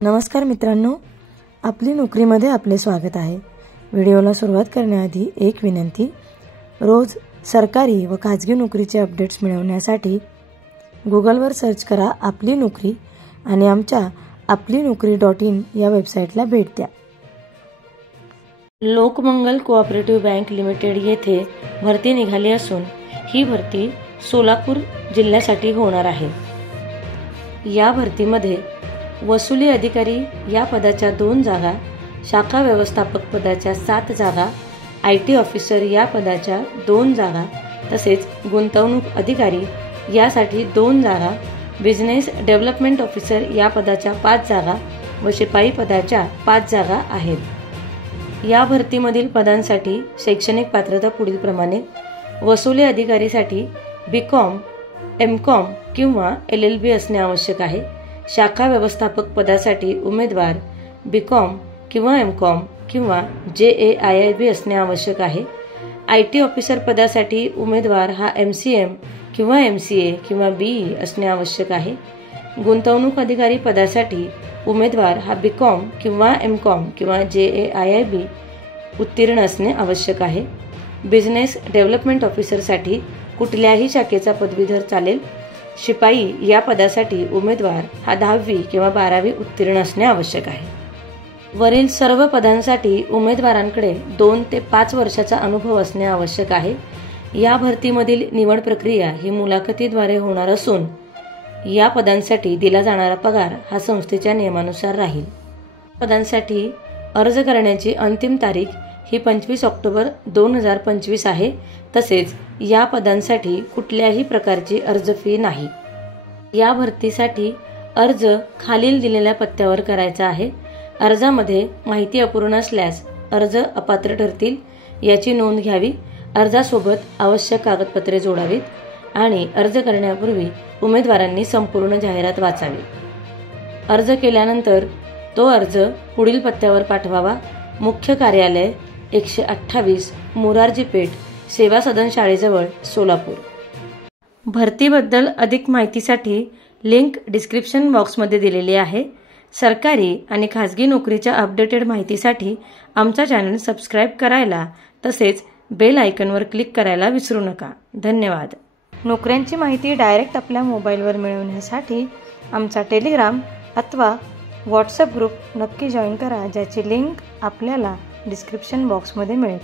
नमस्कार मित्रांनो, आपली नोकरीमध्ये आपले स्वागत आहे। व्हिडिओला सुरुवात करण्याआधी एक विनंती, रोज सरकारी व खाजगी नोकरीचे अपडेट्स मिळवण्यासाठी गुगलवर सर्च करा आपली नोकरी आणि आमच्या आपलीनोकरी.in या वेबसाईटला भेट द्या। लोकमंगल कोऑपरेटिव्ह बँक लिमिटेड येथे भरती निघाली असून ही भरती सोलापूर जिल्ह्यासाठी होणार आहे। या भरतीमध्ये वसुली अधिकारी या पदाच्या 2 जागा, शाखा व्यवस्थापक पदाच्या 7 जागा, IT ऑफिसर या पदाच्या 2 जागा, तसेच गुंतवणूक अधिकारी यासाठी 2 जागा, बिझनेस डेव्हलपमेंट ऑफिसर या पदाच्या 5 जागा व शिपाई पदाच्या 5 जागा आहेत। या भरतीमधील पदांसाठी शैक्षणिक पात्रता पुढील प्रमाणे: वसुली अधिकारीसाठी BCom, MCom किंवा LLB असणे आवश्यक आहे। शाखा व्यवस्थापक पदासाठी उमेदवार BCom किंवा MCom किंवा JAIIB असणे आवश्यक आहे। IT ऑफिसर पदासाठी उमेदवार हा MCM किंवा MCA किंवा BE असणे आवश्यक आहे। गुंतवणूक अधिकारी पदासाठी उमेदवार हा BCom किंवा MCom किंवा JAIIB उत्तीर्ण असणे आवश्यक आहे। बिझनेस डेव्हलपमेंट ऑफिसरसाठी कुठल्याही शाखेचा पदवीधर चालेल। शिपाई या पदासाठी उमेदवार हा 10वी किंवा 12वी उत्तीर्ण असणे आवश्यक आहे। वरील सर्व पदांसाठी उमेदवारांकडे 2 ते 5 वर्षाचा अनुभव असणे आवश्यक आहे। या भरतीमधील निवड प्रक्रिया ही मुलाखतीद्वारे होणार असून या पदांसाठी दिला जाणारा पगार हा संस्थेच्या नियमानुसार राहील। पदांसाठी अर्ज करण्याची अंतिम तारीख ही 25 ऑक्टोबर 2025 आहे। तसेच या पदांसाठी कुठल्याही प्रकारची अर्ज फी नाही। या भरतीसाठी अर्ज खालील दिलेल्या पत्त्यावर करायचा आहे। अर्जामध्ये माहिती अपूर्ण असल्यास अर्ज अपात्र ठरतील याची नोंद घ्यावी। अर्जासोबत आवश्यक कागदपत्रे जोडावीत आणि अर्ज करण्यापूर्वी उमेदवारांनी संपूर्ण जाहिरात वाचावी। अर्ज केल्यानंतर तो अर्ज पुढील पत्त्यावर पाठवावा। मुख्य कार्यालय 128 मोरारजी पेठ, सेवा सदन शाळेजवळ, सोलापूर। भरतीबद्दल अधिक माहितीसाठी लिंक डिस्क्रिप्शन बॉक्समध्ये दिलेली आहे। सरकारी आणि खाजगी नोकरीच्या अपडेटेड माहितीसाठी आमचा चॅनल सबस्क्राईब करायला तसेच बेल आयकॉनवर क्लिक करायला विसरू नका। धन्यवाद। नोकऱ्यांची माहिती डायरेक्ट आपल्या मोबाईलवर मिळवण्यासाठी आमचा टेलिग्राम अथवा व्हॉट्सअप ग्रुप नक्की जॉईन करा, ज्याची लिंक आपल्याला डिस्क्रिप्शन बॉक्समध्ये मिळेल।